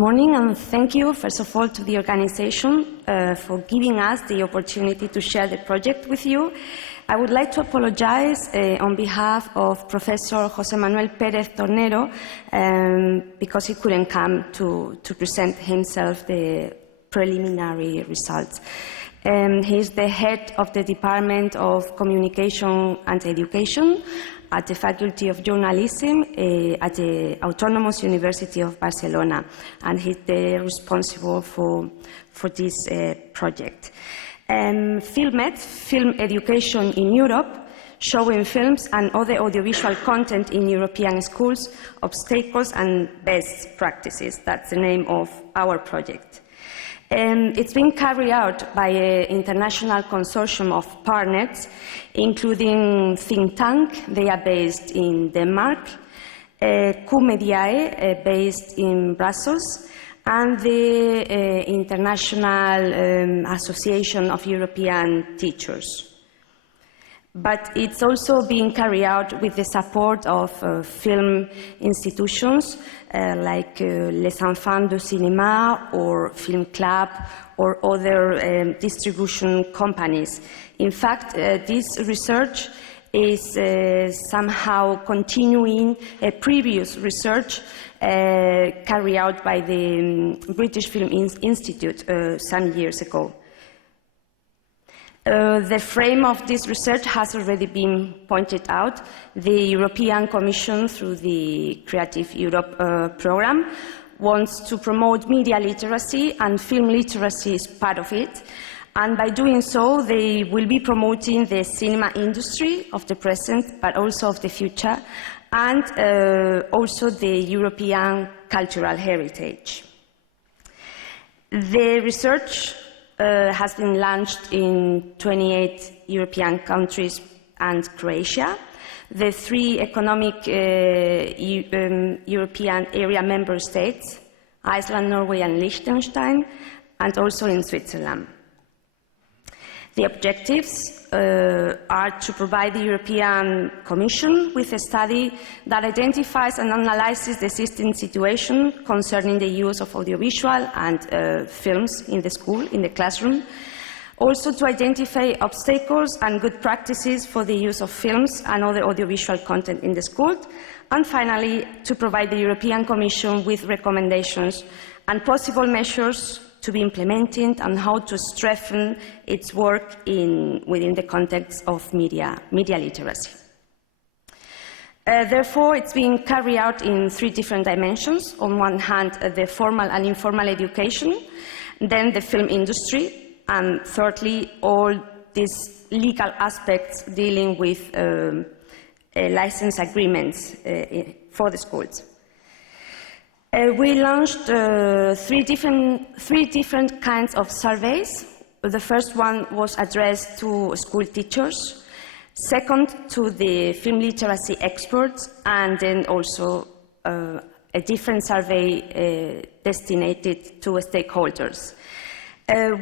morning, and thank you, first of all, to the organization for giving us the opportunity to share the project with you. I would like to apologize on behalf of Professor José Manuel Pérez Tornero because he couldn't come to present himself the preliminary results. He is the head of the Department of Communication and Education at the Faculty of Journalism at the Autònoma University of Barcelona, and he's responsible for this project. FilmEd, Film Education in Europe, showing films and other audiovisual content in European schools, obstacles and best practices. That's the name of our project. It's been carried out by an international consortium of partners, including think tank. They are based in Denmark, QMediae, based in Brussels, and the International Association of European Teachers. But it's also being carried out with the support of film institutions like Les Enfants du Cinéma or Film Club or other distribution companies. In fact, this research is somehow continuing a previous research carried out by the British Film Institute some years ago. The frame of this research has already been pointed out. The European Commission, through the Creative Europe program, wants to promote media literacy, and film literacy is part of it. And by doing so, they will be promoting the cinema industry of the present, but also of the future, and also the European cultural heritage. The research has been launched in 28 European countries and Croatia. The 3 economic European area member states, Iceland, Norway and Liechtenstein, and also in Switzerland. The objectives are to provide the European Commission with a study that identifies and analyzes the existing situation concerning the use of audiovisual and films in the school, in the classroom. Also to identify obstacles and good practices for the use of films and other audiovisual content in the school. And finally, to provide the European Commission with recommendations and possible measures to be implemented and how to strengthen its work within the context of media literacy. Therefore, it's being carried out in 3 different dimensions. On one hand, the formal and informal education, then the film industry, and thirdly, all these legal aspects dealing with license agreements for the schools. We launched 3 different kinds of surveys. The first one was addressed to school teachers, second to the film literacy experts, and then also a different survey destinated to stakeholders.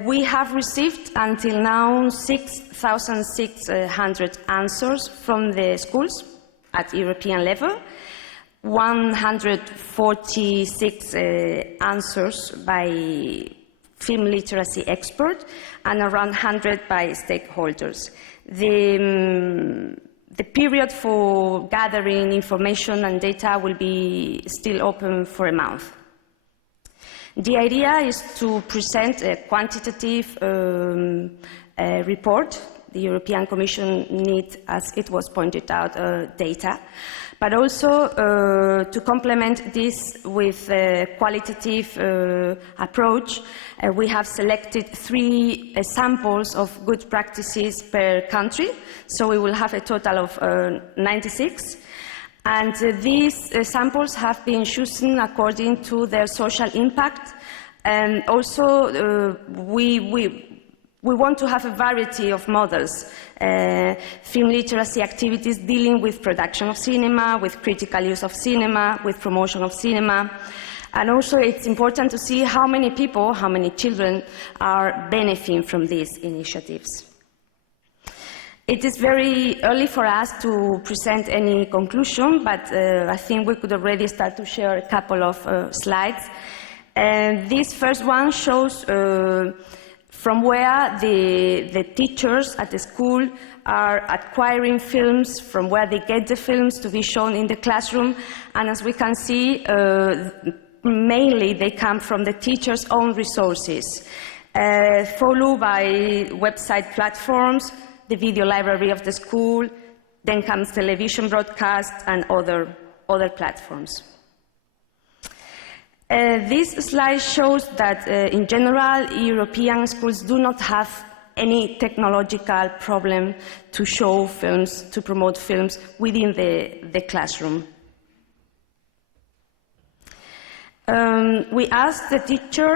We have received until now 6,600 answers from the schools at European level, 146 answers by film literacy experts, and around 100 by stakeholders. The period for gathering information and data will be still open for a month. The idea is to present a quantitative report. The European Commission needs, as it was pointed out, data, but also to complement this with a qualitative approach. We have selected 3 samples of good practices per country, so we will have a total of 96. And these samples have been chosen according to their social impact, and also we want to have a variety of models, film literacy activities dealing with production of cinema, with critical use of cinema, with promotion of cinema. And also it's important to see how many people, how many children are benefiting from these initiatives. It is very early for us to present any conclusion, but I think we could already start to share a couple of slides. And this first one shows from where the teachers at the school are acquiring films, from where they get the films to be shown in the classroom. And as we can see, mainly they come from the teachers' own resources, followed by website platforms, the video library of the school, then comes television broadcast and other platforms. This slide shows that, in general, European schools do not have any technological problem to show films, to promote films within the classroom. We asked the teacher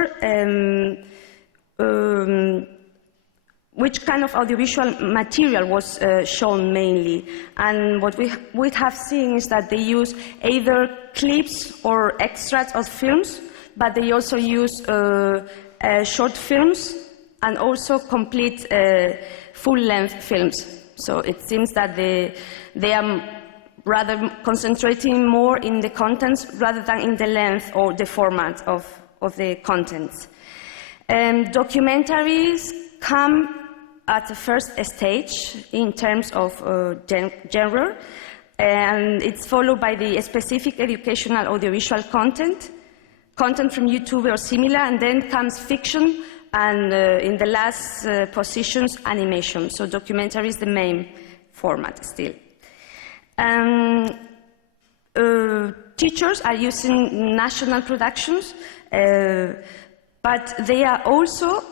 which kind of audiovisual material was shown mainly. And what we have seen is that they use either clips or extracts of films, but they also use short films and also complete full-length films. So it seems that they are rather concentrating more in the contents rather than in the length or the format of the contents. Documentaries come at the first stage in terms of genre, and it's followed by the specific educational audiovisual content from YouTube or similar, and then comes fiction, and in the last positions, animation. So documentary is the main format still. Teachers are using national productions, but they are also,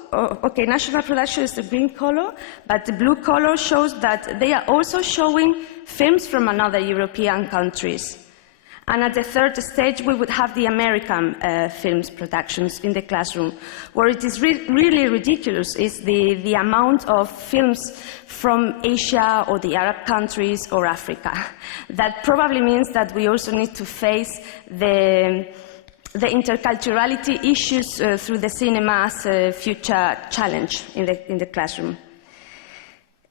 national production is the green color, but the blue color shows that they are also showing films from another European countries. And at the third stage, we would have the American films productions in the classroom. Where it is really ridiculous is the amount of films from Asia or the Arab countries or Africa. That probably means that we also need to face the interculturality issues through the cinema as a future challenge in the classroom.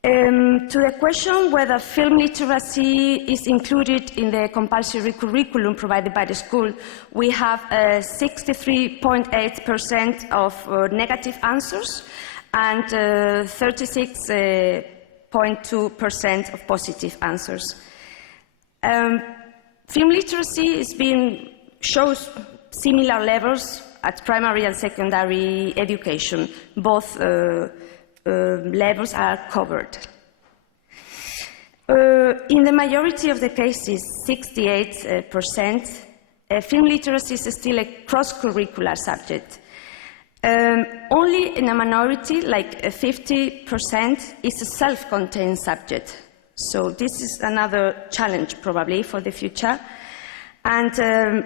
To the question whether film literacy is included in the compulsory curriculum provided by the school, we have 63.8% of negative answers and 36.2% of positive answers. Film literacy shows similar levels at primary and secondary education. Both levels are covered. In the majority of the cases, 68%, film literacy is still a cross-curricular subject. Only in a minority, like 50%, is a self-contained subject. So this is another challenge, probably, for the future. And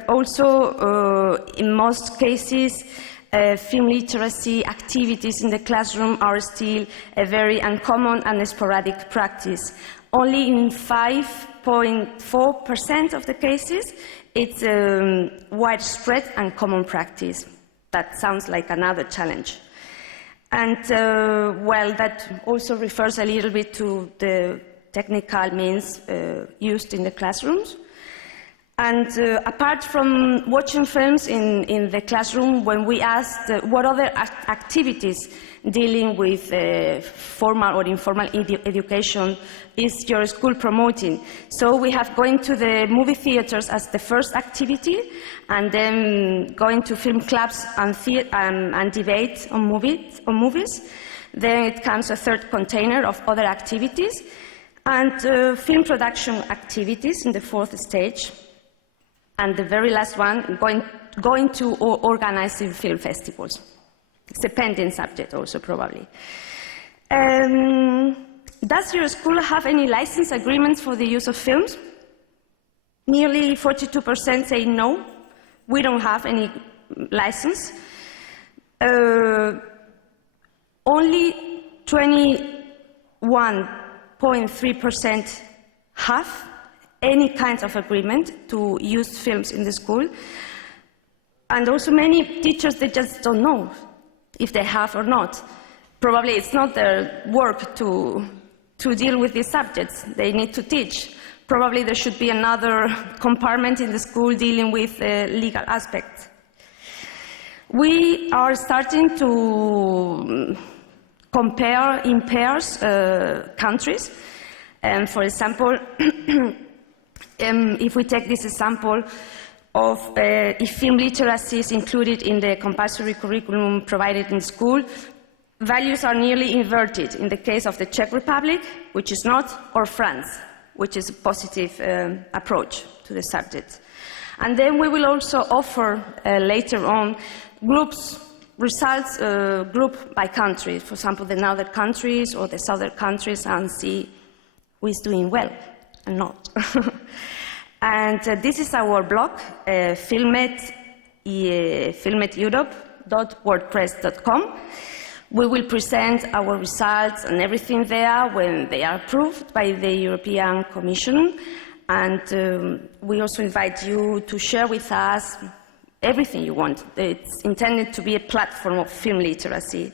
also, in most cases, film literacy activities in the classroom are still a very uncommon and sporadic practice. Only in 5.4% of the cases, it's widespread and common practice. That sounds like another challenge. And, well, that also refers a little bit to the technical means used in the classrooms. And apart from watching films in the classroom, when we asked what other activities dealing with formal or informal education is your school promoting? So we have going to the movie theaters as the first activity, and then going to film clubs and debate on movies. Then it comes a third container of other activities, and film production activities in the fourth stage. And the very last one, going to organizing film festivals. It's a pending subject also, probably. Does your school have any license agreements for the use of films? Nearly 42% say no, we don't have any license. Only 21.3% have any kind of agreement to use films in the school. And also many teachers, they just don't know if they have or not. Probably it's not their work to deal with these subjects. They need to teach. Probably there should be another compartment in the school dealing with legal aspects. We are starting to compare in pairs countries. And for example, if we take this example of if film literacy is included in the compulsory curriculum provided in school, values are nearly inverted in the case of the Czech Republic, which is not, or France, which is a positive approach to the subject. And then we will also offer later on results group by country, for example, the northern countries or the southern countries, and see who is doing well and not. And this is our blog, filmedeurope.wordpress.com. We will present our results and everything there when they are approved by the European Commission. And we also invite you to share with us everything you want. It's intended to be a platform of film literacy.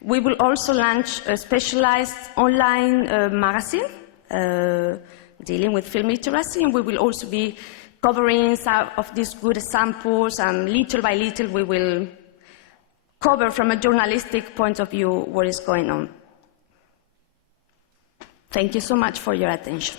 We will also launch a specialized online magazine dealing with film literacy, and we will also be covering some of these good examples, and little by little we will cover from a journalistic point of view what is going on. Thank you so much for your attention.